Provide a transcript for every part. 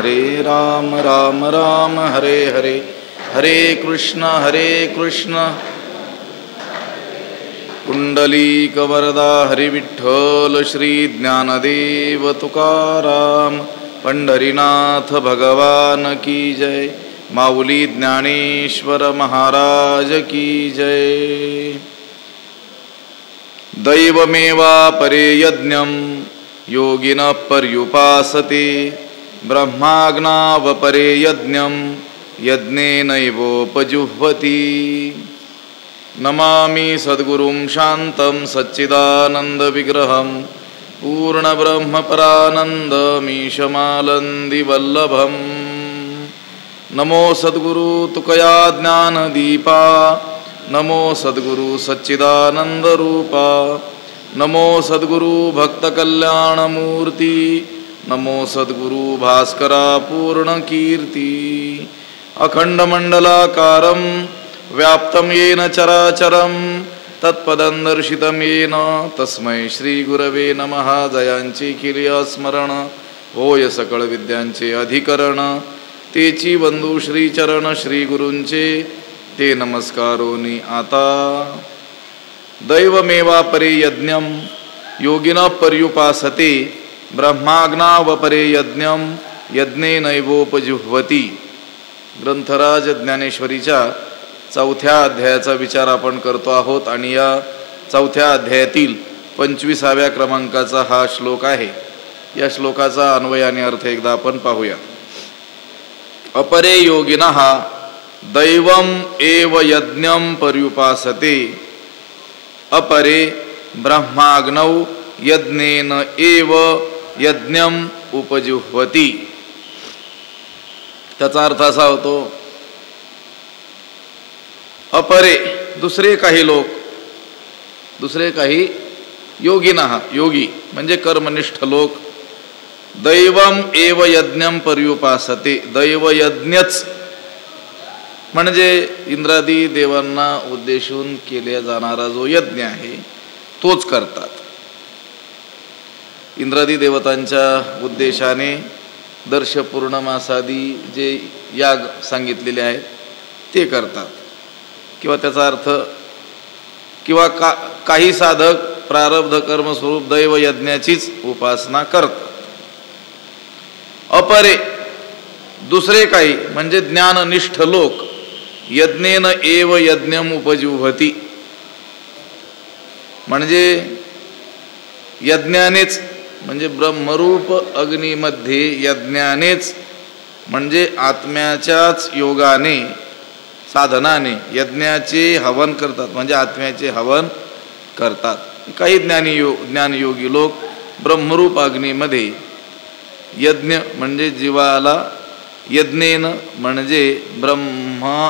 हरे राम राम राम हरे हरे, हरे कृष्ण पुंडलीक वरदा हरि विठ्ठल श्री ज्ञानदेव तुकाराम, पंढरीनाथ भगवान की जय, माऊली ज्ञानेश्वर महाराज की जय। दैवमेवा परे यज्ञं योगिनः पर्युपासते, ब्रह्माज्ञावपरे यज्ञं यज्ञेनैवोपजुह्वति। नमामि सद्गुरुं शान्तं सच्चिदानन्दविग्रहं, पूर्णब्रह्मपरानन्दमीशमालन्दिवल्लभम्। नमो सद्गुरु तुकया ज्ञानदीपा, नमो सद्गुरु सच्चिदानन्दरूपा, नमो सद्गुरु भक्तकल्याणमूर्ति, नमो सद्गुरु भास्करा पूर्णकीर्ति। अखण्डमण्डलाकारं व्याप्तं येन चराचरं, तत्पदं दर्शितं येन तस्मै श्रीगुरवे नमः। जयांची केली स्मरण, होय सकळ विद्यांचे अधिकरण, तेची बंधू श्रीचरण श्रीगुरूंचे ते नमस्कारोनी आता। दैवमेवा परे यज्ञं योगिनः पर्युपासते, ब्रह्माज्ञावपरे यज्ञं यज्ञेनैवोपजुह्वति। ग्रंथराज ज्ञानेश्वरीच्या 4थ्या अध्यायाचा विचार आपण करतो आहोत आणि या 4थ्या अध्यायातील 25व्या क्रमांकाचा हा श्लोक आहे। या श्लोकाचा अन्वय आणि अर्थ एकदा आपण पाहूया। अपरे योगिनः दैवम एव यज्ञं पर्युपासते, अपरे ब्रह्माग्नौ यज्ञेन एव यज्ञं उपजुह्वति। त्याचा अर्थ असा होतो, अपरे दुसरे काही लोक, दुसरे काही योगिनः योगी म्हणजे कर्मनिष्ठ लोक, दैवम एव यज्ञं पर्युपासते, दैवयज्ञच म्हणजे इंद्रादी देवांना उद्देशून केला जाणारा जो यज्ञ आहे तोच करतात। इंद्रादी देवतांच्या उद्देशाने दर्श पूर्णमासादी जे याग सांगितलेले आहेत ते करतात, किंवा त्याचा अर्थ किंवा काही साधक प्रारब्ध कर्मस्वरूप दैव यज्ञाचीच उपासना करतात। अपरे दुसरे काही म्हणजे ज्ञाननिष्ठ लोक, यज्ञेन एव यज्ञम उपजुह्वति म्हणजे यज्ञानेच म्हणजे ब्रह्मरूप अग्नीमध्ये यज्ञानेच म्हणजे आत्म्याच्याच योगाने साधनाने यज्ञाचे हवन करतात, म्हणजे आत्म्याचे हवन करतात। काही ज्ञानयोगी लोक ब्रह्मरूप अग्नीमध्ये यज्ञ म्हणजे जीवाला, यज्ञेन म्हणजे ब्रह्म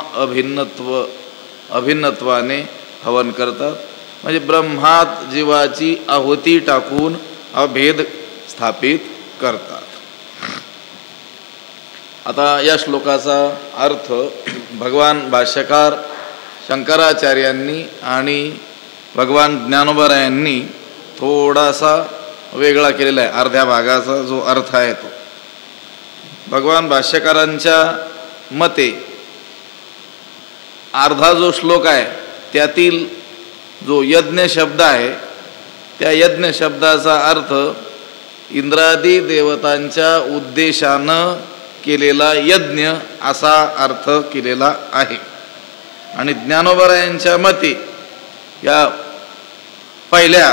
अभिन्नत्वाने हवन करतात, म्हणजे ब्रह्मात जीवाची आहुती टाकून अभेद स्थापित करतात। आता या श्लोकाचा अर्थ भगवान भाष्यकार शंकराचार्यांनी आणि भगवान ज्ञानोबरायांनी थोडासा वेगळा केलेला आहे। अर्ध्या भागाचा जो अर्थ आहे तो भगवान भाष्यकारांच्या मते अर्धा जो श्लोक आहे त्यातील जो यज्ञ शब्द आहे त्या यज्ञ शब्दाचा अर्थ इंद्रादी देवतांच्या उद्देशानं केलेला यज्ञ असा अर्थ केलेला आहे। आणि ज्ञानोबरायांच्या मते या पहिल्या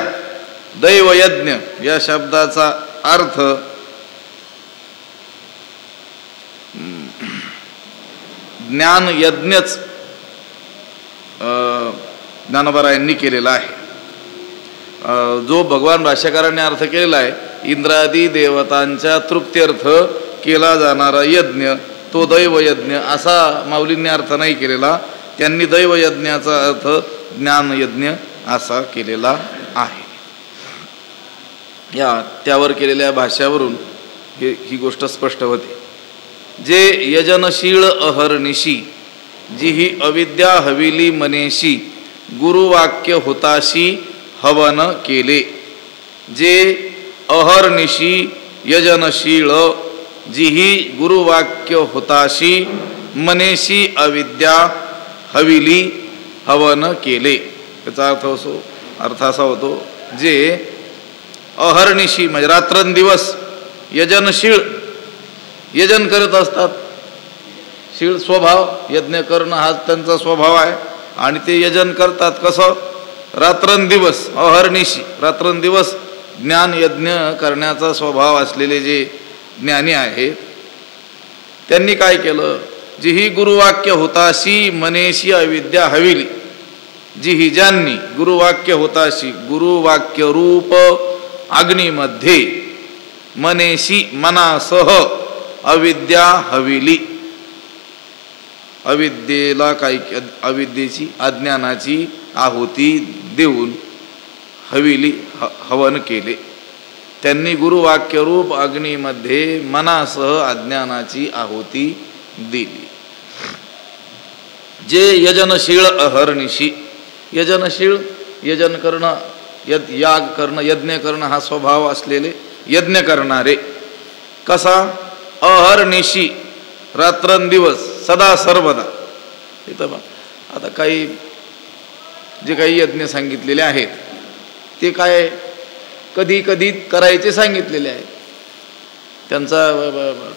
दैवयज्ञ या शब्दाचा अर्थ ज्ञान यज्ञच ज्ञानोबरायांनी केलेला आहे। जो भगवान भाष्यकारांनी अर्थ केलेला आहे इंद्रादी देवतांच्या तृप्त्यर्थ केला जाणारा यज्ञ तो दैवयज्ञ असा माऊलींनी अर्थ नाही केलेला। त्यांनी दैवयज्ञाचा अर्थ ज्ञानयज्ञ असा केलेला आहे। या त्यावर केलेल्या भाष्यावरून ही गोष्ट स्पष्ट होते। जे यजनशील अहर्निशी, जी ही अविद्या हविली मनेशी, गुरुवाक्य होताशी हवन केले। जे अहर्निशी यजनशील जिही गुरुवाक्य होताशी मनेशी अविद्या हविली हवन केले. याचा अर्थ असा होतो, जे अहर्निशी म्हणजे रात्रंदिवस यजनशीळ यजन करत असतात. शीळ स्वभाव, यज्ञ करणं हा त्यांचा स्वभाव आहे आणि ते यजन करतात. कसं? रात्रंदिवस, अहर्निशी रात्रंदिवस ज्ञान यज्ञ करण्याचा स्वभाव असलेले जे ज्ञानी आहेत त्यांनी काय केलं? जिही गुरुवाक्य होताशी मनेशी अविद्या हविली. जिही ज्यांनी गुरुवाक्य होताशी गुरुवाक्य रूप अग्नीमध्ये मनेशी मनासह अविद्या हविली. अविद्येला काही अविद्येची अज्ञानाची आहुती देऊन हविली हवन केले. त्यांनी गुरुवाक्यरूप अग्नीमध्ये मनासह अज्ञानाची आहुती दिली. जे यजनशीळ अहर्निशी, यजनशीळ यजन करणं, याग करणं, यज्ञ करणं हा स्वभाव असलेले यज्ञ करणारे. कसा? अहर्निशी रात्रंदिवस सदा सर्वदा. इथं आता काही जे काही यज्ञ सांगितलेले आहेत ते काय कधी कधी करायचे सांगितलेले आहे. त्यांचा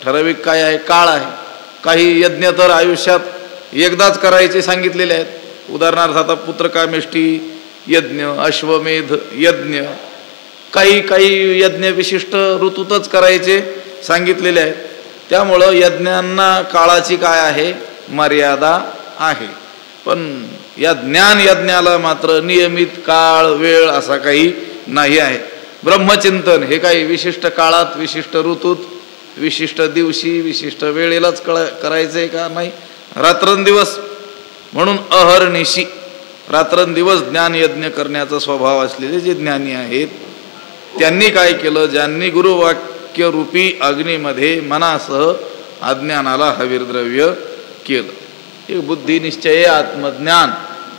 ठराविक काय आहे? काळ आहे. काही यज्ञ तर आयुष्यात एकदाच करायचे सांगितलेले आहेत. उदाहरणार्थ आता पुत्रकामेष्टी यज्ञ, अश्वमेध यज्ञ, काही यज्ञ विशिष्ट ऋतूतच करायचे सांगितलेले आहेत. त्यामुळं यज्ञांना काळाची काय आहे? मर्यादा आहे. पण या ज्ञान यज्ञाला मात्र नियमित काळ वेळ असा काही नाही आहे. ब्रह्मचिंतन हे काही विशिष्ट काळात, विशिष्ट ऋतूत, विशिष्ट दिवशी, विशिष्ट वेळेलाच करायचंय का? नाही. रात्रंदिवस. म्हणून अहर्निशी रात्रंदिवस ज्ञान यज्ञ करण्याचा स्वभाव असलेले जे ज्ञानी आहेत त्यांनी काय केलं? ज्यांनी गुरुवाक्य रूपी अग्नीमध्ये मनासह अज्ञानाला हविर्द्रव्य केलं. एक बुद्धी निश्चय आत्मज्ञान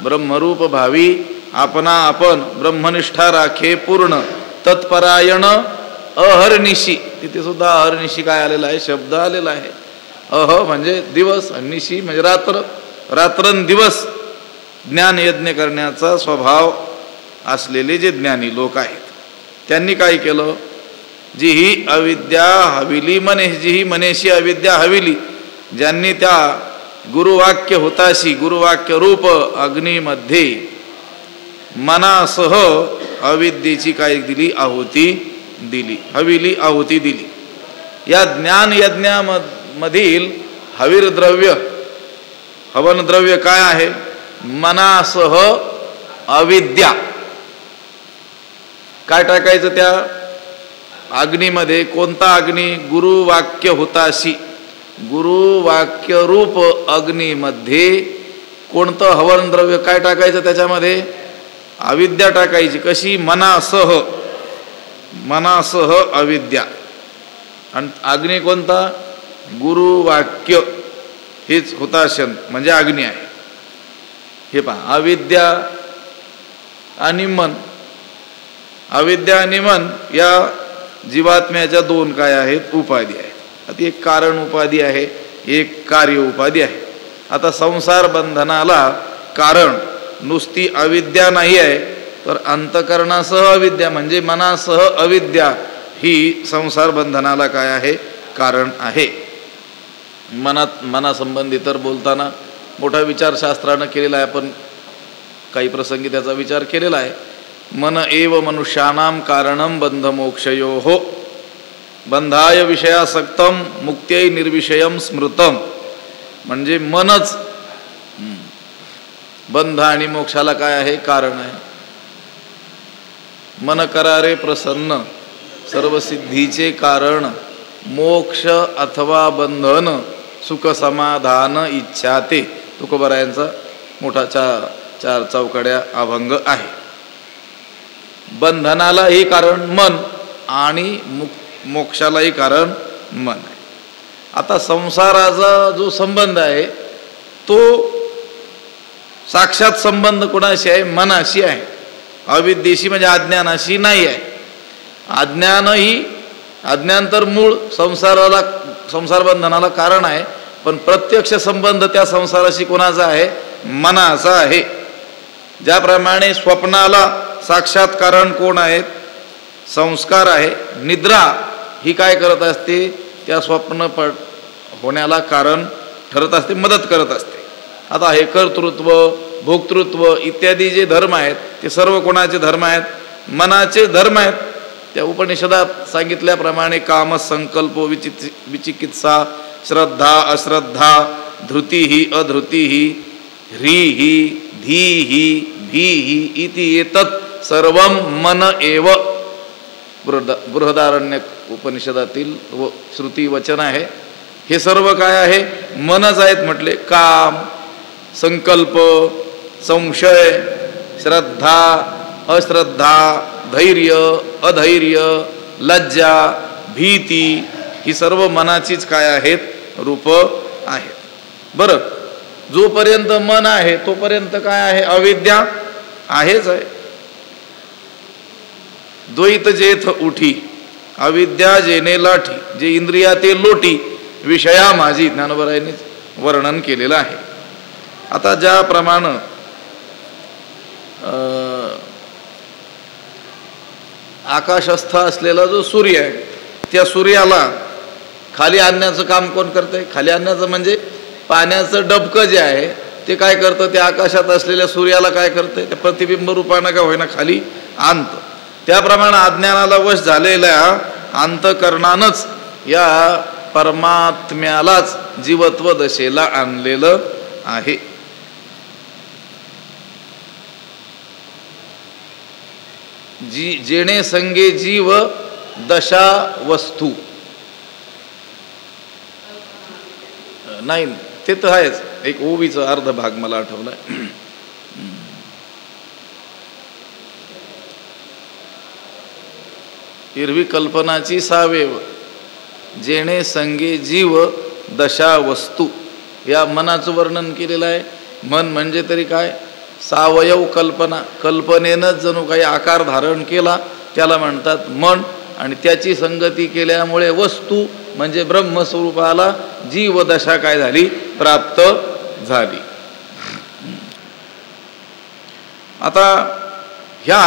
ब्रह्मरूप भावी आपणा आपण ब्रह्मनिष्ठा राखे पूर्ण तत्परायण अहर्निशी. तिथे सुद्धा अहर्निशी काय आलेला आहे? शब्द आलेला आहे. अह म्हणजे दिवस, निशी म्हणजे रात्र. रात्रंदिवस ज्ञान यज्ञ करण्याचा स्वभाव असलेले जे ज्ञानी लोक आहेत त्यांनी काय केलं? जिही अविद्या हविली मनेश, जिही मनेशी अविद्या हविली. ज्यांनी त्या गुरुवाक्य होताशी गुरुवाक्य रूप अग्नीमध्ये मनासह अविद्येची काय दिली? आहुती दिली. हविली आहुती दिली. या ज्ञान यज्ञामधील हविर्द्रव्य, हवन द्रव्य काय आहे? मनासह अविद्या. काय टाकायचं त्या अग्नीमध्ये? कोणता अग्नी? गुरुवाक्य होताशी गुरुवाक्य रूप अग्नीमध्ये कोणतं हवन द्रव्य काय टाकायचं? त्याच्यामध्ये अविद्या टाकायची. कशी? मनासह, मनासह अविद्या. आणि अग्नी कोणता? गुरुवाक्य. हेच हुताशन म्हणजे अग्नी आहे. हे पहा, अविद्या आणि मन. अविद्या आणि मन या जीवात्म्याच्या दोन काय आहेत? उपाधी आहेत. आता एक कारण उपाधी आहे, एक कार्य उपाधी आहे. आता संसार बंधनाला कारण नुसती अविद्या नाही आहे, तर अंतकरणासह अविद्या म्हणजे मनासह अविद्या ही संसार बंधनाला काय आहे? कारण आहे. मनासंबंधी तर बोलताना मोठा विचार शास्त्रानं केलेला आहे. आपण काही प्रसंगी त्याचा विचार केलेला आहे. मन एव मनुष्यानां कारणं बंधमोक्षयोः बंधाय विषयासक्तम मुक्त्यै निर्विषयम स्मृतम. म्हणजे मनच बंध आणि मोक्षाला काय आहे? कारण आहे. मन करारे प्रसन्न सर्व सिद्धीचे कारण मोक्ष अथवा बंधन सुख समाधान इच्छा ते. तुकोबारायांचा मोठा चार चौकड्या अभंग आहे. बंधनालाही कारण मन आणि मोक्षालाही कारण मन आहे. आता संसाराचा जो संबंध आहे तो साक्षात संबंध कोणाशी आहे? मनाशी आहे. अविद्येशी म्हणजे अज्ञानाशी नाही आहे. अज्ञान तर मूळ संसार बंधनाला कारण आहे, पण प्रत्यक्ष संबंध त्या संसाराशी कोणाचा आहे? मनाचा आहे. ज्याप्रमाणे स्वप्नाला साक्षात कारण कोण आहेत? संस्कार आहे. निद्रा ही काय करत असते? त्या स्वप्न होण्याला कारण ठरत असते, मदत करत असते. आता हे कर्तृत्व, भोक्तृत्व इत्यादी जे धर्म आहेत ते सर्व कोणाचे धर्म आहेत? मनाचे धर्म आहेत. त्या उपनिषदात सांगितल्याप्रमाणे काम, संकल्प, विचिकित्सा, श्रद्धा, अश्रद्धा, धृतिही, अधृतिही, ह्रीही, धीही, भीही इति एतत् सर्वं मन एव. बृहदारण्यक उपनिषदातील श्रुती वचन आहे. हे सर्व काय आहे? मनच आहेत म्हटले. काम, संकल्प, संशय, श्रद्धा, अश्रद्धा, धैर्य, अधैर्य, लज्जा, भीती ही सर्व मनाचीच काय आहेत? रूप आहेत. बरं, जोपर्यंत मन आहे तोपर्यंत काय आहे? अविद्या आहेच आहे. द्वैत जेथ उठी, अविद्या जेने लाठी, जे इंद्रिया ते लोटी, विषया माझी, ज्ञानोबरायांनी वर्णन केलेलं आहे. आता ज्याप्रमाणे आकाशस्थ असलेला जो सूर्य आहे, त्या सूर्याला खाली आणण्याचं काम कोण करते? खाली आणण्याचं म्हणजे पाण्याचं डबकं जे आहे ते काय करतं? त्या आकाशात असलेल्या सूर्याला काय करते? त्या प्रतिबिंब रूपानं का होईना खाली आणतं. त्याप्रमाणे अज्ञानाला वश झालेल्या अंतकरणानंच या परमात्म्यालाच जीवत्व दशेला आणलेलं आहे. जेणे संगे जीव दशा वस्तू. नाही, ते तर आहेच. एक ओवीचा अर्ध भाग मला आठवलाय. हिरवी कल्पनाची सावेव, जेणे संगे जीव दशा वस्तू. या मनाचं वर्णन केलेलं आहे. मन म्हणजे तरी काय? सावयव कल्पना. कल्पनेनंच जणू काही आकार धारण केला त्याला म्हणतात मन. आणि त्याची संगती केल्यामुळे वस्तू म्हणजे ब्रह्मस्वरूपाला जीवदशा काय झाली? प्राप्त झाली. आता ह्या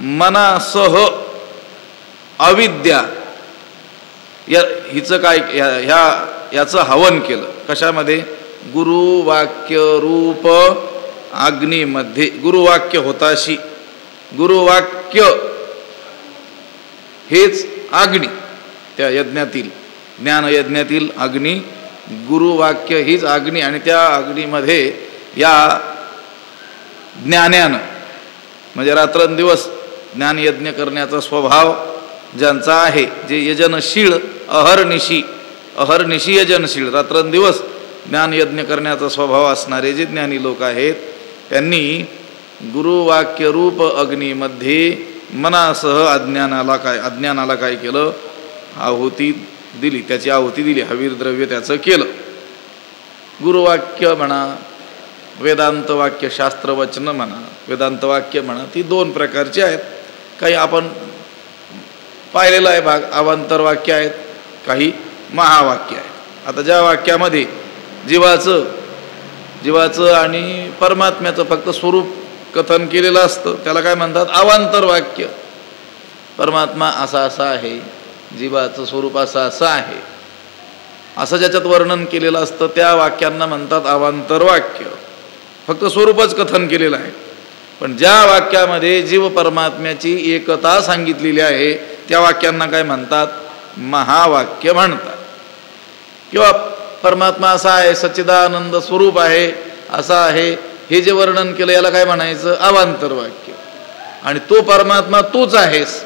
मनासह अविद्या हिचं काय? याचं हवन केलं. कशामध्ये? गुरुवाक्य रूप अग्नीमध्ये. गुरुवाक्य होताशी. गुरुवाक्य हेच अग्नी. त्या यज्ञातील, ज्ञानयज्ञातील अग्नी, गुरुवाक्य हीच अग्नी. आणि त्या अग्नीमध्ये या ज्ञानानं म्हणजे रात्रंदिवस ज्ञानयज्ञ करण्याचा स्वभाव ज्यांचा आहे, जे यजनशील, अहर्निशी यजनशील, रात्रंदिवस ज्ञानयज्ञ करण्याचा स्वभाव असणारे जे ज्ञानी लोक आहेत, त्यांनी गुरुवाक्य रूप अग्नीमध्ये मनासह अज्ञानाला काय केलं? आहुती दिली. त्याची आहुती दिली. हवीर द्रव्य त्याचं केलं. गुरुवाक्य म्हणा, वेदांत वाक्य, शास्त्रवचन म्हणा, वेदांत वाक्य म्हणा, ती दोन प्रकारची आहेत. काही आपण पाहिलेला आहे भाग, अवांतर वाक्य आहेत, काही महावाक्य आहेत. आता ज्या वाक्यामध्ये जीवाचं आणि परमात्म्याचं फक्त स्वरूप कथन केलेलं असतं त्याला काय म्हणतात? अवांतर वाक्य. परमात्मा असा असा आहे, जीवाचं स्वरूप असं असं आहे, असं ज्याच्यात वर्णन केलेलं असतं त्या वाक्यांना म्हणतात अवांतर वाक्य. फक्त स्वरूपच कथन केलेलं आहे. पण ज्या वाक्यामध्ये जीव परमात्म्याची एकता सांगितलेली आहे त्या वाक्यांना काय म्हणतात? महावाक्य म्हणतात. किंवा परमात्मा असा आहे, सच्चिदानंद स्वरूप आहे, असा आहे, हे जे वर्णन केलं याला काय म्हणायचं? अवांतर वाक्य. आणि तो परमात्मा तूच आहेस,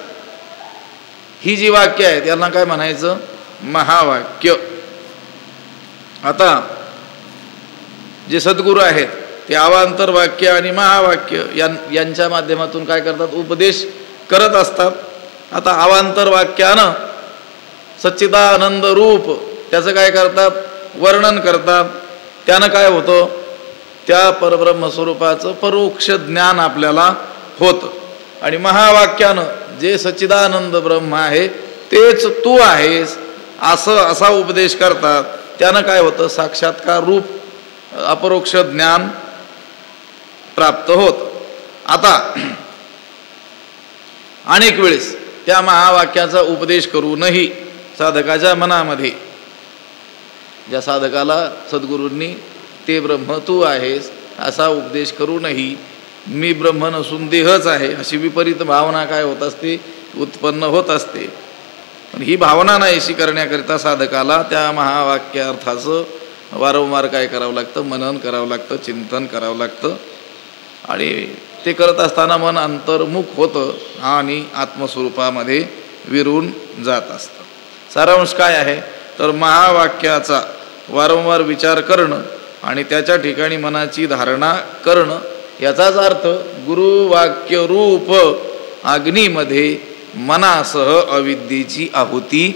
ही जी वाक्य आहेत यांना काय म्हणायचं? महावाक्य. आता जे सद्गुरू आहेत ते अवांतर वाक्य आणि महावाक्य यांच्या माध्यमातून काय करतात? उपदेश करत असतात. आता अवांतर वाक्यानं सच्चिदानंद रूप त्याचं काय करतात? वर्णन करतात. त्यानं काय होतं? त्या परब्रह्म स्वरूपाचं परोक्ष ज्ञान आपल्याला होतं. आणि महावाक्यानं जे सच्चिदानंद ब्रह्म आहे तेच तू आहेस असा उपदेश करतात, त्यानं काय होतं, साक्षात्कार रूप अपरोक्ष ज्ञान प्राप्त होत. आता अनेक वेळेस त्या महावाक्याचा उपदेश करूनही साधकाच्या मनामध्ये, ज्या साधकाला सद्गुरूंनी ते ब्रह्म तू आहेस असा उपदेश करूनही मी ब्रह्म नसून देहच आहे अशी विपरीत भावना काय होत असते, उत्पन्न होत असते. पण ही भावना नाहीशी करण्याकरिता साधकाला त्या महावाक्यार्थाचं वारंवार काय करावं लागतं, मनन करावं लागतं, चिंतन करावं लागतं. आणि ते करत असताना मन अंतर्मुख होतं आणि आत्मस्वरूपामध्ये विरून जात असतं. सारांश काय आहे तर महावाक्याचा वारंवार विचार करणं आणि त्याच्या ठिकाणी मनाची धारणा करणं, याचाच अर्थ गुरुवाक्य रूप अग्नीमध्ये मनासह अविद्येची आहुती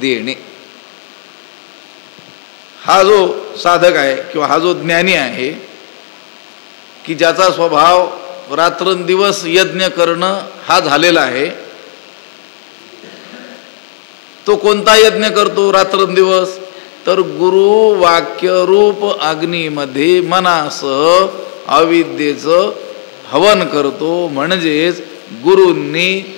देणे. हा जो साधक आहे किंवा हा जो ज्ञानी आहे की ज्याचा स्वभाव रात्रंदिवस यज्ञ करणं हा झालेला आहे, तो कोणता यज्ञ करतो रात्रंदिवस तर गुरुवाक्य रूप अग्नीमध्ये मनासह अविद्येचं हवन करतो. म्हणजेच गुरूंनी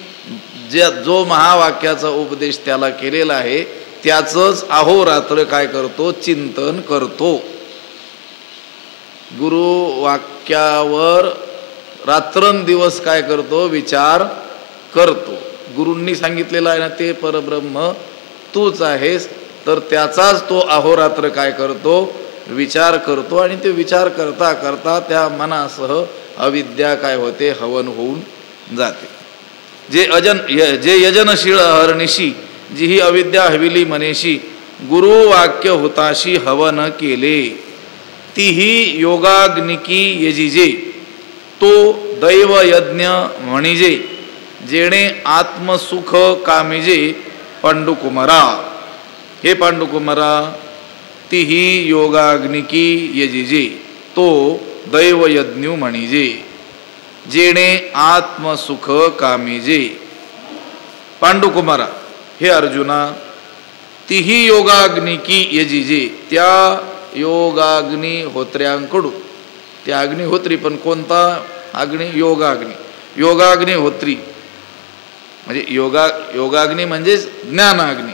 जो महावाक्याचा उपदेश त्याला केलेला आहे त्याचंच अहोरात्र काय करतो, चिंतन करतो. गुरुवाक्यावर रात्रंदिवस काय करतो, विचार करतो. गुरूंनी सांगितलेलं आहे ना ते परब्रह्म तूच आहेस, तर त्याचाच तो अहोरात्र काय करतो, विचार करतो. आणि ते विचार करता करता त्या मनासह अविद्या काय होते, हवन होऊन जाते. जे यजनशीळ अहर्निशी जी ही अविद्या हविली मनेशी गुरुवाक्य हुताशी हवन केले, तीही योगाग्निकी यजिजे तो दैव यज्ञ म्हणिजे जेणे आत्मसुख कामिजे पांडुकुमारा. हे पांडुकुमारा, तीही योगाग्निकी यजिजे तो दैव यज्ञ म्हणिजे जेणे आत्मसुख कामिजे. पांडुकुमारा, हे अर्जुना, तीही योगाग्निकी यजिजे, त्या योगाग्नी होत्र्यांकडून, त्या अग्निहोत्री पण कोणता अग्नी, योगाग्नी. योगाग्निहोत्री म्हणजे योगाग्नी म्हणजेच ज्ञानाग्नी.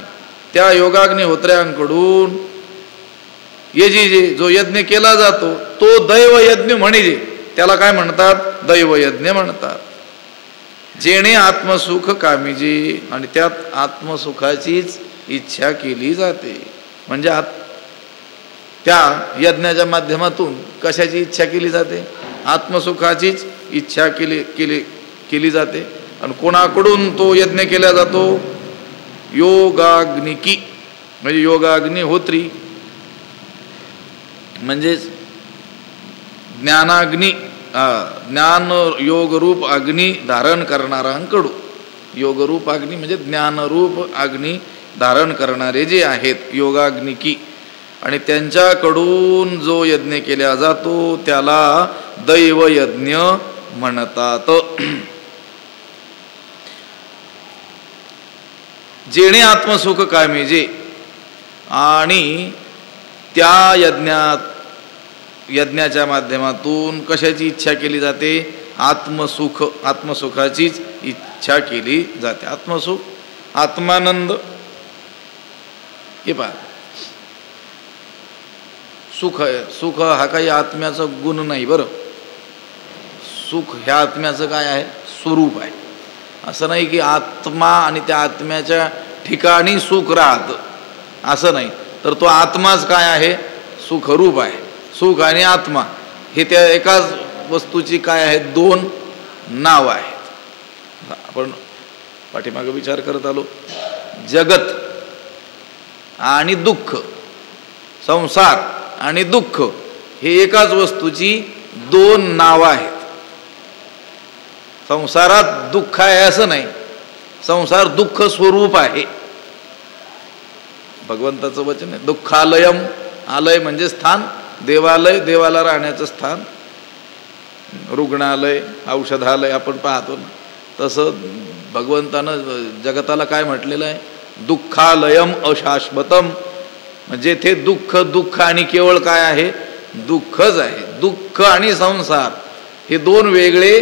त्या योगाग्निहोत्र्यांकडून यजिजे जो यज्ञ केला जातो तो दैव यज्ञ म्हणिजे, त्याला काय म्हणतात, दैवयज्ञ म्हणतात. जेणे आत्मसुख कामिजे, आणि त्यात आत्मसुखाचीच इच्छा केली जाते. म्हणजे त्या यज्ञाच्या माध्यमातून कशाची इच्छा केली जाते, आत्मसुखाचीच इच्छा केली जाते. आणि कोणाकडून तो यज्ञ केला जातो, योगाग्निकी म्हणजे योगाग्निहोत्री म्हणजेच ज्ञानाग्नी, ज्ञान योगरूप अग्नी धारण करणाऱ्यांकडून. योगरूप अग्नी म्हणजे ज्ञानरूप अग्नी धारण करणारे जे आहेत योगाग्निकी, आणि त्यांच्याकडून जो यज्ञ केला जातो त्याला दैवयज्ञ म्हणतात. जेणे आत्मसुख कामिजे, आणि त्या यज्ञाच्या माध्यमातून कशाची इच्छा केली जाते, आत्मसुखाचीच इच्छा केली जाते. आत्मसुख, आत्मानंद, हे पहा, सुख हा काही आत्म्याचा गुण नाही बरं. सुख ह्या आत्म्याचं काय आहे, स्वरूप आहे. असं नाही की आत्मा आणि त्या आत्म्याच्या ठिकाणी सुख राहतं, असं नाही. तर तो आत्माच काय आहे, सुखरूप आहे. सुख आणि आत्मा हे त्या एकाच वस्तूची काय आहेत, दोन नाव आहेत. आपण पाठीमागे विचार करत आलो, जगत आणि दुःख, संसार आणि दुःख हे एकाच वस्तूची दोन नावं आहेत. संसारात दुःख आहे असं नाही, संसार दुःख स्वरूप आहे. भगवंताचं वचन आहे, दुःखालयम, आलय म्हणजे स्थान, देवालय देवाला राहण्याचं स्थान, रुग्णालय, औषधालय आपण पाहतो ना, तसं भगवंतानं जगताला काय म्हटलेलं आहे, दुःखालयम अशाश्वतम, म्हणजे ते दुःख दुःख आणि केवळ काय आहे, दुःखच आहे. दुःख आणि संसार हे दोन वेगळे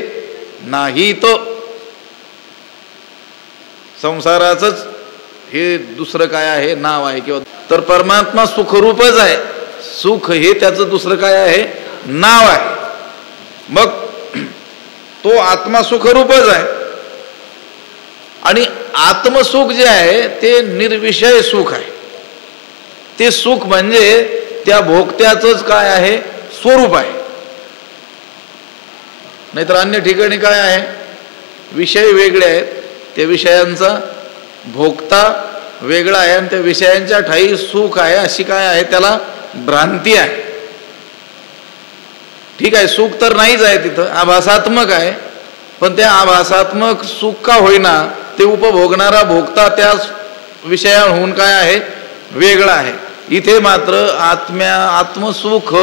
नाहीत. संसाराचंच हे दुसरं काय आहे, नाव आहे. किंवा तर परमात्मा सुखरूपच आहे. सुख हे त्याचं दुसरं काय आहे, नाव आहे. मग तो आत्मा सुखरूपच आहे. आणि आत्मसुख जे आहे ते निर्विषय सुख आहे. ते सुख म्हणजे त्या भोगत्याचंच काय आहे, स्वरूप आहे. नाहीतर अन्य ठिकाणी काय आहे, विषय वेगळे आहेत, त्या विषयांचा भोगता वेगळा आहे आणि त्या विषयांच्या ठाई सुख आहे अशी काय आहे, त्याला भ्रांती आहे. ठीक आहे, सुख तर नाहीच आहे, तिथं आभासात्मक आहे. पण त्या आभासात्मक सुख का होईना ते उपभोगणारा भोगता त्या विषयाहून काय आहे, वेगळा आहे. इथे मात्र आत्मसुख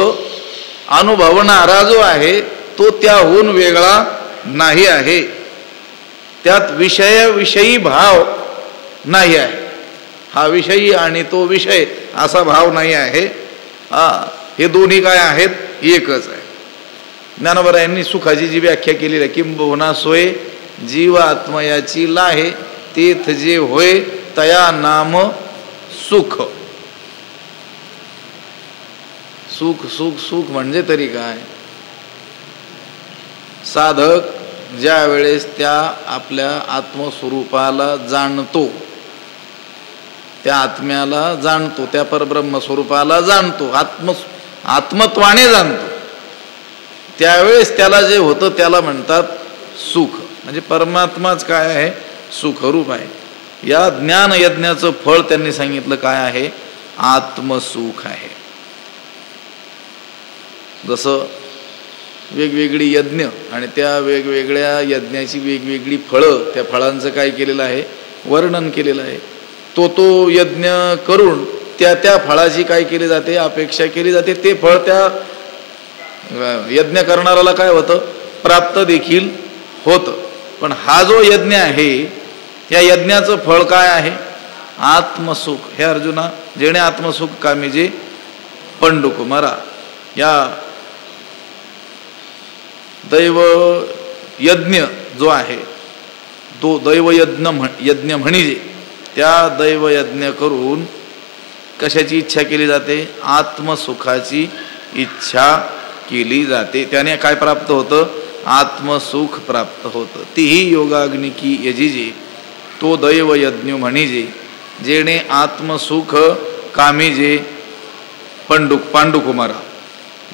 अनुभवणारा जो आहे तो त्याहून वेगळा नाही आहे. त्यात विषयी भाव नाही आहे. हा विषयी आणि तो विषय असा भाव नाही आहे. हे दोन्ही काय आहेत, एकच आहे. ज्ञानोबरायांनी सुखाची जी व्याख्या केलेली आहे, किंबहुना सोय जीव आत्मयाची लाहे, तेथ जे होय तया नाम सुख. सुख सुख सुख म्हणजे तरी काय, साधक ज्या वेळेस त्या आपल्या आत्मस्वरूपाला जाणतो, त्या आत्म्याला जाणतो, त्या परब्रह्म स्वरूपाला जाणतो, आत्मत्वाने जाणतो, त्यावेळेस त्याला जे होतं त्याला म्हणतात सुख. म्हणजे परमात्माच काय आहे, सुखरूप आहे. या ज्ञान यज्ञाचं फळ त्यांनी सांगितलं काय आहे, आत्मसुख आहे. जसं वेगवेगळी यज्ञ आणि त्या वेगवेगळ्या यज्ञाची वेगवेगळी फळं, त्या फळांचं काय केलेलं आहे, वर्णन केलेलं आहे. तो यज्ञ करून त्या फळाची काय केली जाते, अपेक्षा केली जाते. ते फळ त्या यज्ञ करणाऱ्याला काय होतं, प्राप्त देखील होतं. पण हा जो यज्ञ आहे या यज्ञाचं फळ काय आहे, आत्मसुख. हे अर्जुना, जेणे आत्मसुख कामीजे पंडुकुमारा. या दैव यज्ञ जो आहे तो दैवयज्ञ म्हणजे त्या दैवयज्ञ करून कशाची इच्छा केली जाते, आत्मसुखाची इच्छा केली जाते. त्याने काय प्राप्त होतं, आत्मसुख प्राप्त होतं. तीही योगाग्निकी यजिजे, तो दैवयज्ञ म्हणजे जेणे आत्मसुख कामीजे पांडुकुमारा.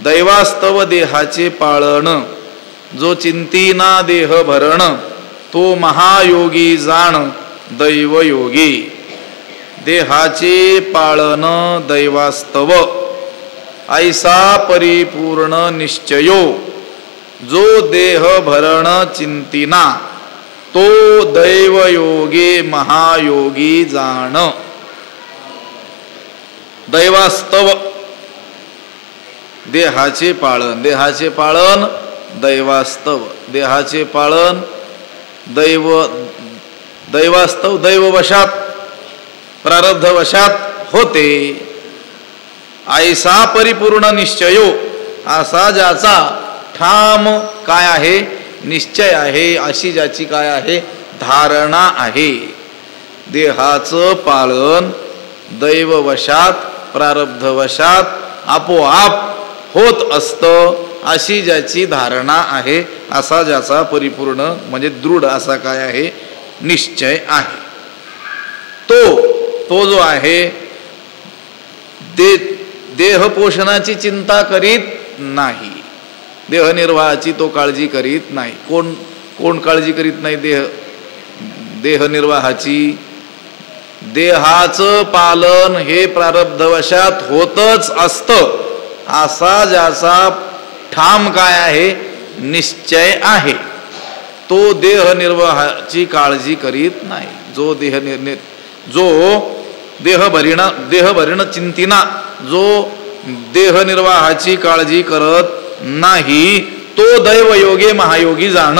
दैवास्तव देहाचे पाळण, जो चिंतीना देह भरण, तो महायोगी जाण दैवयोगी. देहाचे पाळन दैवास्तव, ऐसा परिपूर्ण निश्चयो, जो देह भरण चिंतिना, तो दैवयोगे महायोगी जाण. दैवास्तव देहाचे पाळन, देहाचे पाळन दैवास्तव, देहाचे पाळन दैवास्तव, दैववशात प्रारब्धवशात होते. ऐसा परिपूर्ण निश्चयो, असा ज्याचा ठाम काय आहे, निश्चय आहे, अशी ज्याची काय आहे, धारणा आहे. देहाचं पालन दैववशात प्रारब्धवशात आपोआप होत असतं, अशी ज्याची धारणा आहे, असा ज्याचा परिपूर्ण म्हणजे दृढ असा काय आहे, निश्चय आहे. तो जो आहे देह पोषणाची चिंता करीत नाही, देहनिर्वाहाची तो काळजी करीत नाही. कोण काळजी करीत नाही देहनिर्वाहाची? देहाचं पालन हे प्रारब्धवशात होतच असतं, असा ज्याचा ठाम काय आहे, निश्चय आहे, तो देहनिर्वाहाची काळजी करीत नाही. जो देहभरिण चिंतिना, जो देहनिर्वाहाची काळजी करत नाही, तो दैवयोगे महायोगी जाण.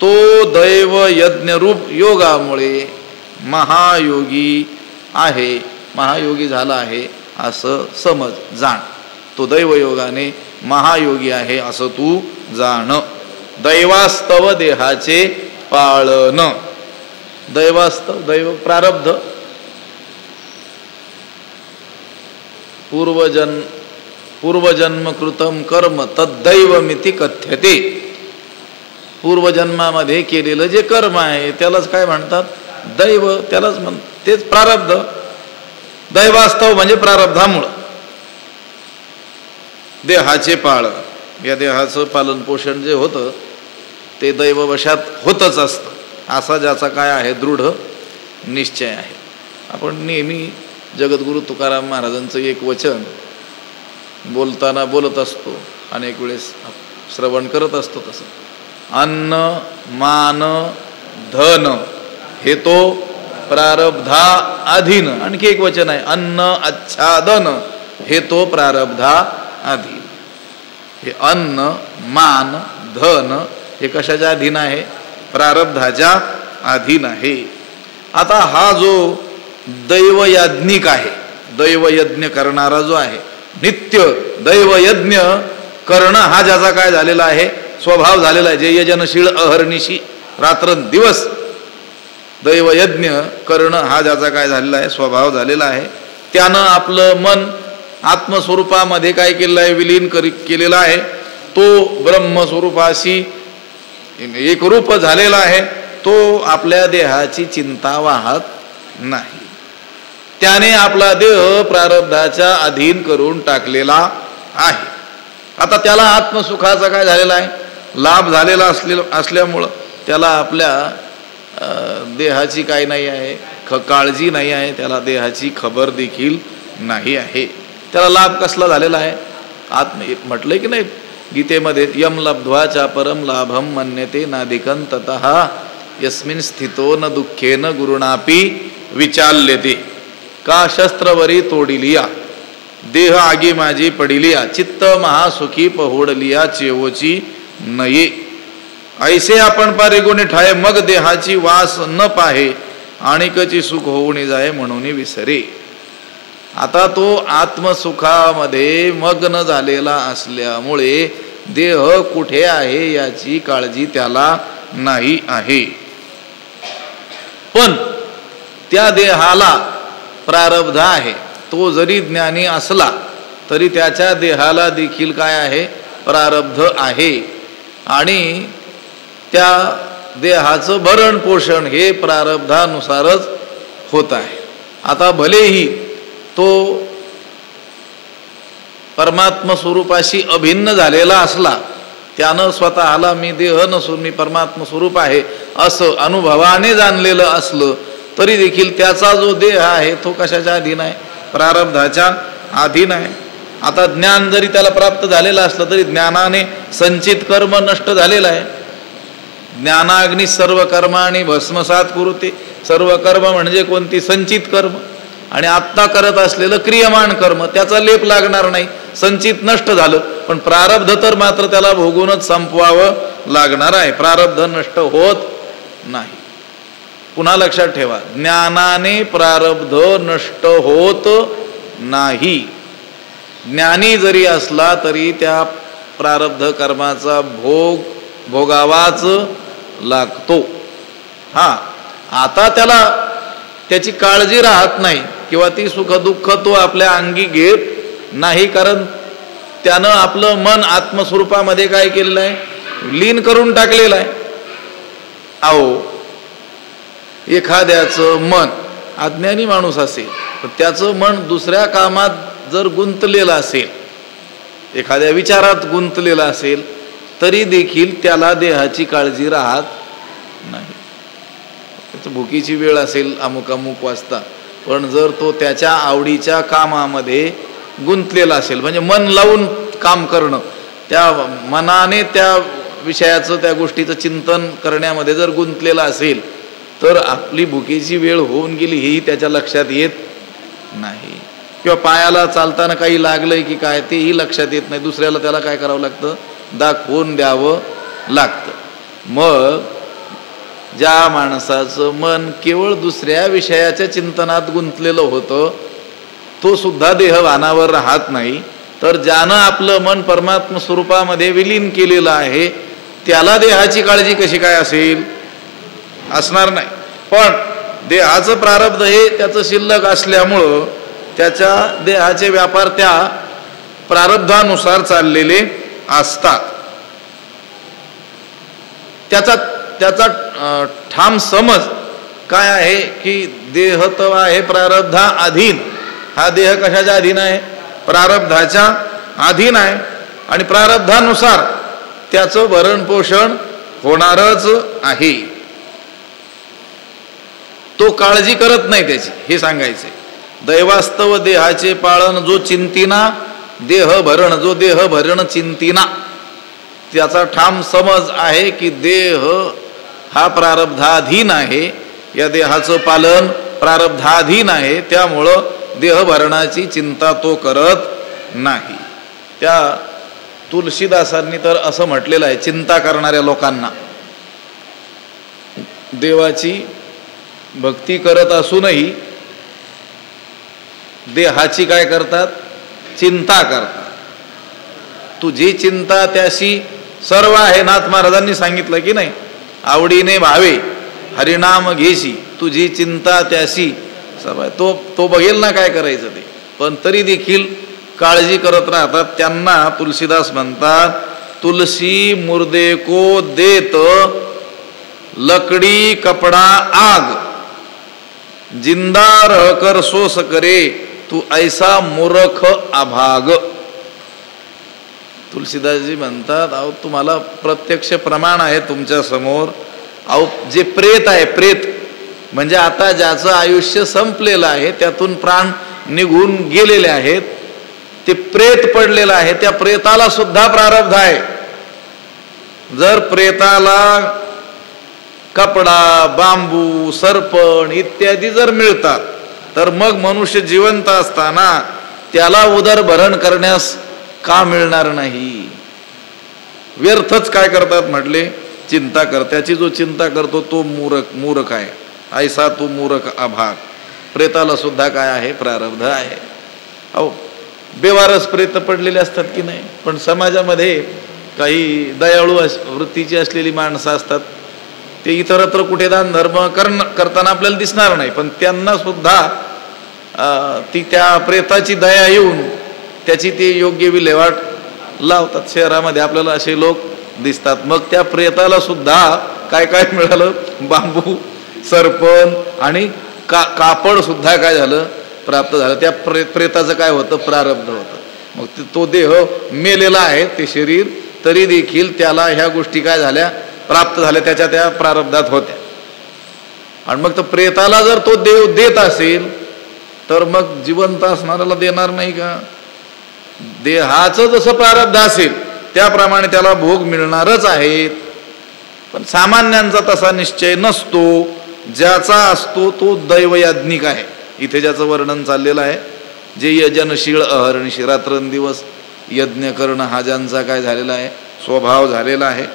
तो दैव यज्ञरूप योगामुळे महायोगी आहे, महायोगी झाला आहे असं समज, जाण. तो दैवयोगाने महायोगी आहे असं तू जाण. दैवास्तव देहाचे पाळन. दैवास्तव, दैव प्रारब्ध, पूर्वजन्मकृतम कर्म तद्दैवमिति कथ्यते. पूर्वजन्मामध्ये केलेलं जे कर्म आहे त्यालाच काय म्हणतात? दैव. त्यालाच तेच प्रारब्ध. दैवास्तव म्हणजे प्रारब्धामुळं देहाचे पाळन. या देहाचं पालन पोषण जे होतं ते दैववशात होतच असतं, असा ज्याचा काय आहे? दृढ निश्चय आहे. आपण नेहमी जगद्गुरु तुकाराम महाराजांचं एक वचन बोलताना बोलत असतो, अनेक वेळेस श्रवण करत असतो. तसं अन्न मान धन हे तो प्रारब्धा अधीन. आणखी एक वचन आहे अन्न आच्छादन हे तो प्रारब्धा अधीन. हे अन्न मान धन हे कशाच्या अधीन आहे? प्रारब्धाच्या अधीन आहे. आता हा जो दैवयाज्ञिक आहे, दैवयज्ञ करणारा जो आहे, नित्य दैवयज्ञ करणं हा ज्याचा काय झालेला आहे? स्वभाव झालेला आहे. जे यजनशील अहर्निशी रात्रंदिवस दैवयज्ञ करणं हा ज्याचा काय झालेला आहे? स्वभाव झालेला आहे. त्यानं आपलं मन आत्मस्वरूपामध्ये काय केलेलं आहे? विलीन केलेला आहे. तो ब्रह्मस्वरूपाशी एकरूप झालेला आहे. तो आपल्या देहाची चिंता वाहत नाही. त्याने आपला देह प्रारब्धाच्या अधीन करून टाकलेला आहे. आता त्याला आत्मसुखाचा काय झालेला आहे? लाभ झालेला असल्यामुळं त्याला आपल्या देहाची काय नाही आहे? काळजी नाही आहे. त्याला देहाची खबर देखील नाही आहे. त्याला लाभ कसला झालेला आहे? म्हटलंय की नाही गीतेमध्ये, यम लब्ध्वा परम लाभम मन्यते नाधिकं ततः यस्मिन स्थितो न दुःखेन गुरुणापी विचाल्यते. का शस्त्रवरी तोडिलिया देह आगी माझी पडिलिया चित्त महासुखी पहोडलिया चेवोची नये. ऐसे आपण पारे गुणे ठाये मग देहाची वास न पाहे आणिकची सुख होऊन जाय म्हणून विसरे. आता तो आत्मसुखामध्ये मग्न झालेला असल्यामुळे देह कुठे आहे याची काळजी त्याला नाही आहे. पण त्या देहाला प्रारब्ध आहे. तो जरी ज्ञानी असला तरी त्याच्या देहाला देखील काय आहे? प्रारब्ध आहे. आणि त्या देहाचं भरण पोषण हे प्रारब्धानुसारच होत आहे. आता भलेही तो परमात्मा स्वरूपाशी अभिन्न झालेला असला, त्यानं स्वतःला मी देह नसून मी परमात्मा स्वरूप आहे असं अनुभवाने जाणलेलं असलं तरी देखील त्याचा जो देह आहे तो कशाच्या अधीन आहे? प्रारब्धाच्या अधीन आहे. आता ज्ञान जरी त्याला प्राप्त झालेलं असलं तरी ज्ञानाने संचित कर्म नष्ट झालेलं आहे. ज्ञानाग्नी सर्व कर्माणी भस्मसात कुरुते. सर्व कर्म म्हणजे कोणती? संचित कर्म. आणि आत्ता करत असलेलं क्रियमान कर्म त्याचा लेप लागणार नाही, संचित नष्ट झालं. पण प्रारब्ध तर मात्र त्याला भोगूनच संपवावं लागणार आहे. प्रारब्ध नष्ट होत नाही. पुन्हा लक्षात ठेवा, ज्ञानाने प्रारब्ध नष्ट होत नाही. ज्ञानी जरी असला तरी त्या प्रारब्ध कर्माचा भोग भोगावाच लागतो. हा, आता त्याला त्याची काळजी राहत नाही किंवा ती सुख दुःख तो आपल्या अंगी घेत नाही, कारण त्यानं आपलं मन आत्मस्वरूपामध्ये काय केलेलं आहे? लीन करून टाकलेलं आहे. अहो, एखाद्याचं मन अज्ञानी माणूस असेल तर त्याचं मन दुसऱ्या कामात जर गुंतलेलं असेल, एखाद्या विचारात गुंतलेला असेल तरी देखील त्याला देहाची काळजी राहत नाही. त्याचं भुकीची वेळ असेल अमुक अमुक वाजता, पण जर तो त्याच्या आवडीच्या कामामध्ये गुंतलेला असेल, म्हणजे मन लावून काम करणं, त्या मनाने त्या विषयाचं त्या गोष्टीचं चिंतन करण्यामध्ये जर गुंतलेला असेल तर आपली भुकीची वेळ होऊन गेली हेही त्याच्या लक्षात येत नाही. किंवा पायाला चालताना काही लागलंय की काय तेही लक्षात येत नाही. दुसऱ्याला त्याला काय करावं लागतं? दाखवून द्यावं लागतं. मग ज्या माणसाचं मन केवळ दुसऱ्या विषयाच्या चिंतनात गुंतलेलं होतं तो सुद्धा देहभानावर राहत नाही, तर ज्यानं आपलं मन परमात्म स्वरूपामध्ये विलीन केलेलं आहे त्याला देहाची काळजी कशी काय असेल? असणार नाही. पण देहाचं प्रारब्ध हे त्याचं शिल्लक असल्यामुळं त्याच्या देहाचे व्यापार त्या प्रारब्धानुसार चाललेले असतात. त्याचा ठाम समज काय आहे की देह तर आहे प्रारब्धा अधीन. हा देह कशाच्या अधीन आहे? प्रारब्धाच्या अधीन आहे आणि प्रारब्धानुसार त्याचं भरण पोषण होणारच आहे. तो काळजी करत नाही त्याची, हे सांगायचंय. दैवास्तव देहाचे पाळन जो चिंतिना देह भरण, जो देह भरण चिंतिना, त्याचा ठाम समज आहे की देह हा प्रारब्धाधीन आहे, या देहाचं पालन प्रारब्धाधीन आहे, त्यामुळं देहभरणाची चिंता तो करत नाही. त्या तुलसीदासांनी तर असं म्हटलेलं आहे, चिंता करणाऱ्या लोकांना देवाची भक्ती करत असूनही देहाची काय करतात? चिंता करतात. तुझी चिंता त्याशी सर्व आहे. नाथ महाराजांनी सांगितलं की नाही, आवडीने भावे हरिनाम घेशी तुझी चिंता त्याशी सर्व. तो बघेल ना काय करायचं ते, पण तरी देखील काळजी करत राहतात. त्यांना तुलसीदास म्हणतात, तुलसी मुर्दे को देत लकडी कपडा आग, जिंदा रहकर सोस करे तू ऐसा मूर्ख अभाग. तुलसीदासजी म्हणतात, अहो तुम्हाला प्रत्यक्ष प्रमाण आहे तुमच्या समोर. अहो जे प्रेत आहे, प्रेत म्हणजे आता ज्याचं आयुष्य संपलेलं आहे, त्यातून प्राण निघून गेलेले आहेत, ते प्रेत पडलेलं आहे, त्या प्रेताला सुद्धा प्रारब्ध आहे. जर प्रेताला कपडा, बांबू, सरपण इत्यादी जर मिळतात तर मग मनुष्य जिवंत असताना त्याला उदरभरण करण्यास का मिळणार नाही? व्यर्थच काय करतात म्हटले? चिंता कर. त्याची जो चिंता करतो तो मूर्ख आहे. ऐसा तू मूर्ख अभाग. प्रेताला सुद्धा काय आहे? प्रारब्ध आहे. अहो बेवारस प्रेत पडलेले असतात की नाही, पण समाजामध्ये काही दयाळू वृत्तीची असलेली माणसं असतात, ते इतरत्र कुठे दान धर्म करताना आपल्याला दिसणार नाही, पण त्यांना सुद्धा ती त्या प्रेताची दया येऊन त्याची ते योग्य विल्हेवाट लावतात. शहरामध्ये आपल्याला असे लोक दिसतात. मग त्या प्रेताला सुद्धा काय काय मिळालं? बांबू, सरपण आणि कापड सुद्धा काय झालं? प्राप्त झालं. त्या प्रेताचं काय होतं? प्रारब्ध होतं. मग तो देह मेलेला आहे, ते शरीर, तरी देखील त्याला ह्या गोष्टी काय झाल्या? प्राप्त झाल्या, त्याच्या त्या प्रारब्धात होत्या. आणि मग तो प्रेताला जर तो देव देत असेल तर मग जिवंत असणाऱ्याला देणार नाही का? देहाचं जसं प्रारब्ध असेल त्याप्रमाणे त्याला भोग मिळणारच आहेत. पण सामान्यांचा तसा निश्चय नसतो. ज्याचा असतो तो दैवयाज्ञिक आहे. इथे ज्याचं वर्णन चाललेलं आहे, जे यजनशीळ अहर्निशी रात्रंदिवस यज्ञ करणं हा ज्यांचा काय झालेला आहे? स्वभाव झालेला आहे.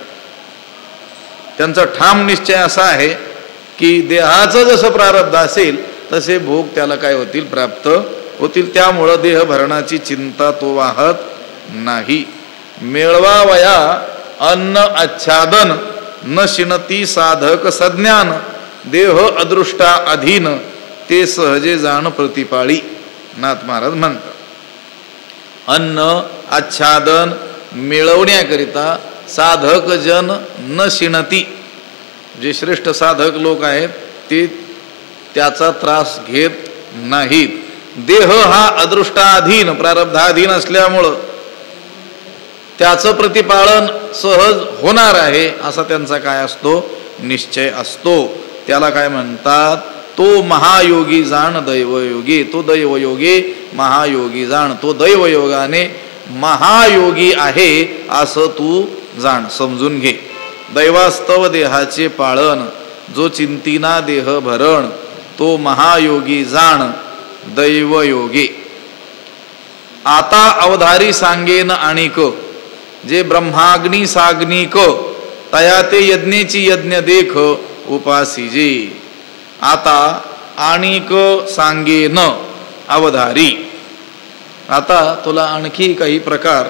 त्यांचा ठाम निश्चय असा आहे की देहाचं जसं प्रारब्ध असेल तसे भोग त्याला काय होतील? प्राप्त होतील. त्यामुळं देहभरणाची चिंता तो वाहत नाही. मेळवावया अन्न आच्छादन न शिणती साधक सज्ञान, देह अदृष्टा अधीन ते सहजे जाण प्रतिपाळी. नाथ महाराज म्हणतात, अन्न आच्छादन मिळवण्याकरिता साधक जन न शिणती, जे श्रेष्ठ साधक लोक आहेत ते त्याचा त्रास घेत नाहीत. देह हा अदृष्टाधीन प्रारब्धाधीन असल्यामुळं त्याचं प्रतिपालन सहज होणार आहे असा त्यांचा काय असतो? निश्चय असतो. त्याला काय म्हणतात? तो महायोगी जाण दैवयोगी. तो दैवयोगी महायोगी जाण. तो दैवयोगाने महायोगी आहे असं तू जाण, समजून घे. दैवास्तव देहाचे पाळन जो चिंतिना देह भरण, तो महायोगी जाण दैवयोगी. आता अवधारी सांगेन आणिक, जे ब्रह्माग्नी साग्निक तया ते यज्ञेची यज्ञ देख, उपासिजे. आता आणिक सांगेन अवधारी. आता तुला आणखी काही प्रकार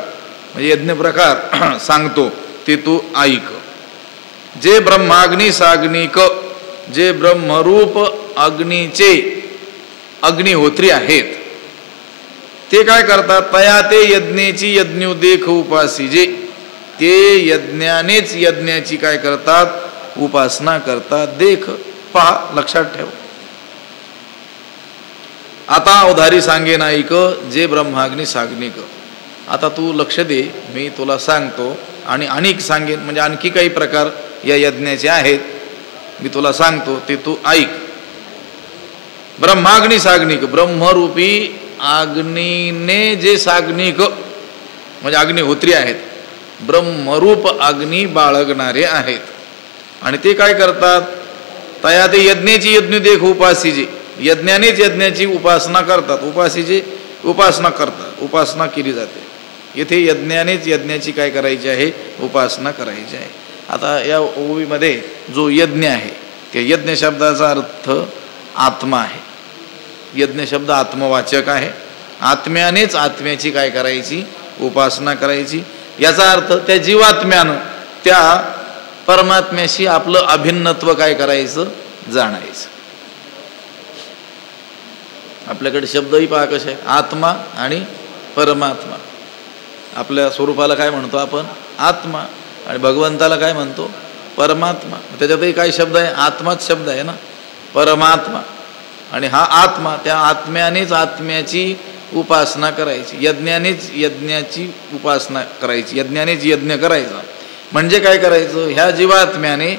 म्हणजे यज्ञ प्रकार सांगतो ते तू ऐक. जे ब्रह्माग्नी साग्निक, जे ब्रह्मरूप अग्नीचे अग्निहोत्री आहेत ते काय करतात. तया ते यज्ञेची यज्ञोदेख उपासिजे. ते यज्ञानेच यज्ञाची काय करतात उपासना करतात. देख पहा लक्षात ठेव. आता अवधारी सांगेन ऐक जे ब्रह्माग्नी साग्निक. आता तू लक्ष दे, मी तुला सांगतो आणि अनेक सांगेन म्हणजे आणखी काही प्रकार या यज्ञाचे आहेत मी तुला सांगतो ते तू ऐक. ब्रह्माग्नी साग्निक, ब्रह्मरूपी अग्नीने जे साग्निक म्हणजे अग्निहोत्री आहेत, ब्रह्मरूप अग्नी बाळगणारे आहेत. आणि ते काय करतात. तया ते यज्ञाची यज्ञोदेख उपासिजे. यज्ञानेच यज्ञाची उपासना करतात. उपासिजे उपासना करतात, उपासना केली जाते. येथे यज्ञानेच यज्ञाची काय करायची आहे उपासना करायची आहे. आता या ओवीमध्ये जो यज्ञ आहे त्या यज्ञ शब्दाचा अर्थ आत्मा आहे. यज्ञ शब्द आत्मवाचक आहे. आत्म्यानेच आत्म्याची काय करायची उपासना करायची. याचा अर्थ त्या जीवात्म्यानं त्या परमात्म्याशी आपलं अभिन्नत्व काय करायचं जाणायचं. आपल्याकडे शब्दही पहा कसे आहे, आत्मा आणि परमात्मा. आपल्या स्वरूपाला काय म्हणतो आपण आत्मा आणि भगवंताला काय म्हणतो परमात्मा. त्याच्यातही काय शब्द आहे, आत्माच शब्द आहे ना, परमात्मा. आणि हा आत्मा, त्या आत्म्यानेच आत्म्याची उपासना करायची, यज्ञानेच यज्ञाची उपासना करायची, यज्ञानेच यज्ञ करायचा. म्हणजे काय करायचं, ह्या जीवात्म्याने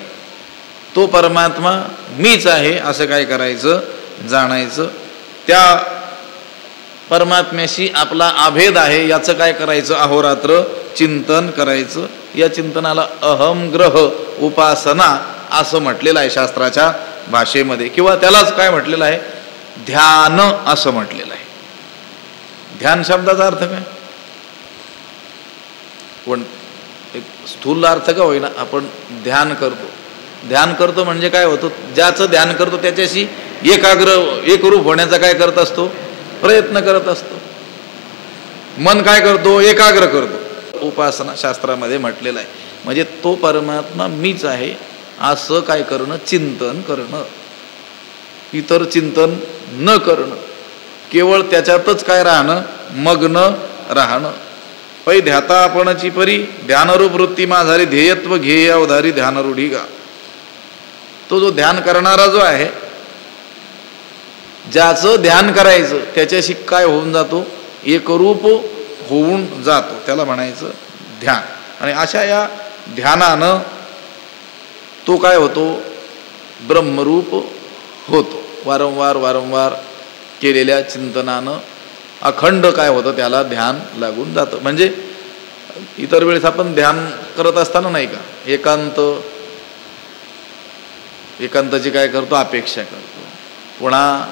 तो परमात्मा मीच आहे असं काय करायचं जाणायचं. त्या परमात्म्याशी आपला अभेद आहे याचं काय करायचं अहोरात्र चिंतन करायचं. या चिंतनाला अहमग्रह उपासना असं म्हटलेलं आहे शास्त्राच्या भाषेमध्ये, किंवा त्यालाच काय म्हटलेलं आहे ध्यान असं म्हटलेलं आहे. ध्यान शब्दाचा अर्थ काय, पण एक स्थूल अर्थ का होईना आपण ध्यान करतो. ध्यान करतो म्हणजे काय होतं, ज्याचं ध्यान करतो त्याच्याशी एकरूप होण्याचा काय करत असतो प्रयत्न करत असतो. मन काय करतो एकाग्र करतो. उपासना शास्त्रामध्ये म्हटलेलं आहे. म्हणजे तो परमात्मा मीच आहे असं काय करणं चिंतन करणं, इतर चिंतन न करणं, केवळ त्याच्यातच काय राहणं मग्न राहणं. पै ध्याता आपणची परी ध्यानरूप वृत्ती माझारी ध्येयत्व घेय अवधारी ध्यानरूढी गा. तो जो ध्यान करणारा जो आहे, ज्याचं ध्यान करायचं त्याच्याशी काय होऊन जातो एकरूप होऊन जातो, त्याला म्हणायचं ध्यान. आणि अशा या ध्यानानं तो काय होतो ब्रह्मरूप होतो. वारंवार वारंवार केलेल्या चिंतनानं अखंड काय होतं त्याला ध्यान लागून जातं. म्हणजे इतर वेळेस आपण ध्यान करत असताना नाही का एकांताची काय करतो अपेक्षा करतो, पुन्हा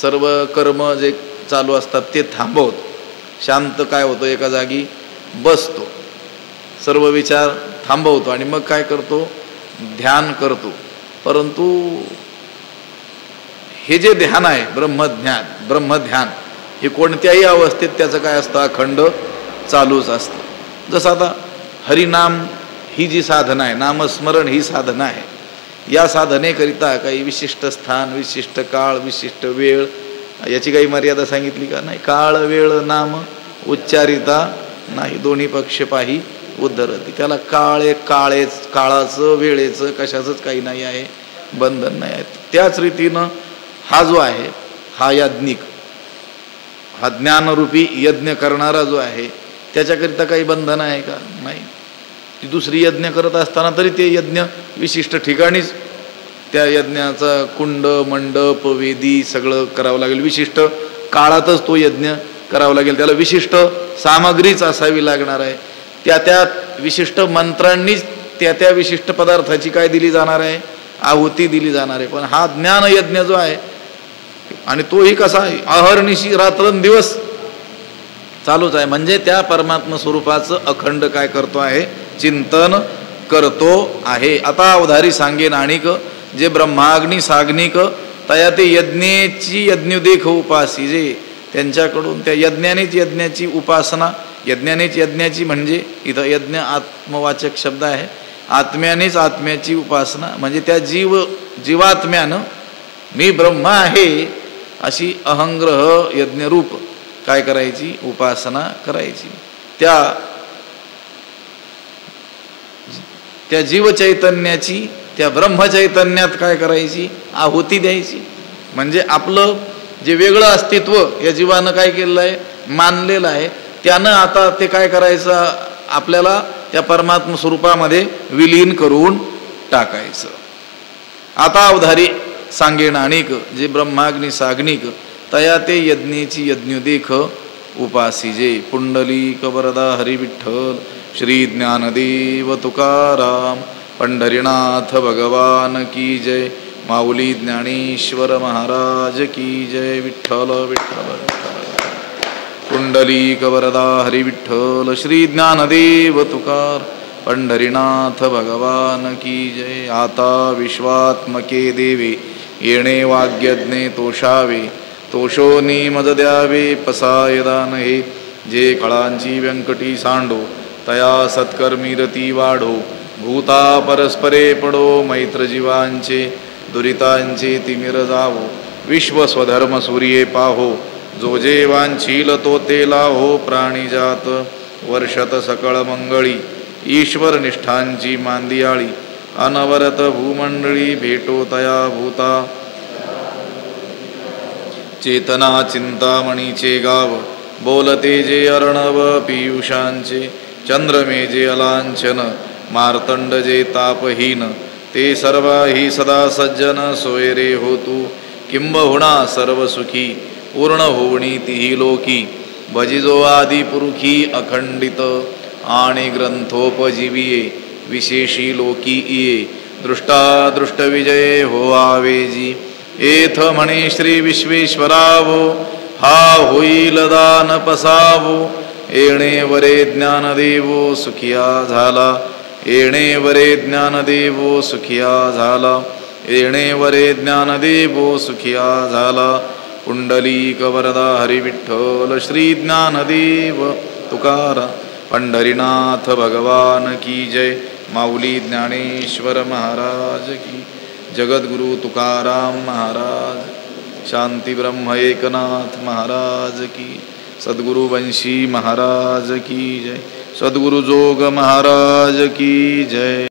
सर्व कर्म जे चालू असतात ते थांबवतो, शांत काय होतं एका जागी बसतो, सर्व विचार थांबवतो आणि मग काय करतो ध्यान करतो. परंतु हे जे ध्यान आहे ब्रह्मध्यान हे कोणत्याही अवस्थेत त्याचं काय असतं अखंड चालूच असतं. जसं आता हरिनाम ही जी साधना आहे, नामस्मरण ही साधना आहे, या साधनेकरिता काही विशिष्ट स्थान विशिष्ट काळ विशिष्ट वेळ याची काही मर्यादा सांगितली का नाही. काळ वेळ नाम उच्चारिता नाही दोन्ही पक्ष पाही उद्धरती. त्याला काळाचं वेळेचं कशाचंच काही नाही आहे बंधन नाही आहे. त्याच रीतीनं हा जो आहे हा याज्ञिक हा ज्ञानरूपी यज्ञ करणारा जो आहे त्याच्याकरिता काही बंधन आहे का नाही. ती दुसरी यज्ञ करत असताना तरी ते यज्ञ विशिष्ट ठिकाणीच त्या यज्ञाचा कुंड मंडप वेदी सगळं करावं लागेल, विशिष्ट काळातच तो यज्ञ करावा लागेल, त्याला विशिष्ट सामग्रीच असावी लागणार आहे, त्या विशिष्ट मंत्रांनीच त्या विशिष्ट पदार्थाची काय दिली जाणार आहे आहुती दिली जाणार आहे. पण हा ज्ञान यज्ञ जो आहे आणि तोही कसा आहे अहर्निशी रात्रंदिवस चालूच आहे. म्हणजे त्या परमात्मा स्वरूपाचं अखंड काय करतो आहे चिंतन करतो आहे. आता अवधारी सांगेन आणिक जे ब्रह्माग्नी साग्निक तया ते यज्ञेची यज्ञोदेख उपासी, जे त्यांच्याकडून त्या यज्ञानेच यज्ञाची उपासना, यज्ञानेच यज्ञाची म्हणजे इथं यज्ञ आत्मवाचक शब्द आहे, आत्म्यानेच आत्म्याची उपासना म्हणजे त्या जीवात्म्यानं मी ब्रह्म आहे अशी अहंग्रह यज्ञरूप काय करायची, उपासना करायची. त्या जीवचैतन्याची, त्या ब्रह्मचैतन्यात काय करायची, आहुती द्यायची. म्हणजे आपलं जे वेगळं अस्तित्व या जीवानं काय केलेलं आहे, मानलेलं आहे, त्यानं आता ते काय करायचं, आपल्याला त्या परमात्म स्वरूपामध्ये विलीन करून टाकायचं. आता अवधारी सांगेन अनेक, जे ब्रह्माग्नी साग्निक तया ते यज्ञेची यज्ञोदेख उपासी, जे पुंडलिक वरदा हरी विठ्ठल श्री ज्ञानदेव तुकाराम पंढरीनाथ भगवान की जय. माऊली ज्ञानेश्वर महाराज की जय. विठ्ठल विठ्ठल पुंडलिक वरदा हरी विठ्ठल श्री ज्ञानदेव तुकार पंढरीनाथ भगवान की जय. आता विश्वात्मके देवे येणे वाग्यज्ञे तोषावे, तोषोनी मज द्यावे पसाय दान हे. जे कळांची व्यंकटी सांडो तया सत्कर्मी रती वाढो. भूता परस्परे पडो मैत्र जीवांचे, दुरितांचे तिमिर जावो. विश्व स्वधर्म सूर्ये पाहो, जो जे वांछील तो ते लाहो. प्राणीजात वर्षत सकळ मंगळी, ईश्वर निष्ठांची मांदियाळी. अनवरत भूमंडळी भेटो तया भूता. चेतना चिंतामणीचे गाव, बोलते जे अर्णव पियुषांचे. चंद्रमे जे अलांछन, मार्तंड जे तापहीन. ते सर्वाही सदा सज्जन, सोयरे होतू किंबहुना सर्व सुखी. पूर्ण होवणी तिही लोकी, भजिजो आदि पुरुखी. अखंडित आणि ग्रंथोपजीविये, विशेषी लोकी इये. दृष्टा दृष्ट विजय हो आवेजी. एथ म्हणे श्री विश्वेश्वरावो, हा होईल दान पसावो. येणे वरे ज्ञानदेवो सुखिया झाला, येणे वरे ज्ञानदेवो सुखिया झाला. येणे वरे ज्ञानदेवो सुखिया झाला. पुंडलिक वरदा हरी विठ्ठल श्री ज्ञानदेव तुकाराम पंढरीनाथ भगवान की जय. माऊली ज्ञानेश्वर महाराज की. जगद्गुरु तुकाराम महाराज, शांती ब्रह्म एकनाथ महाराज की. सद्गुरु वंशी महाराज की जय. सद्गुरु जोग महाराज की जय.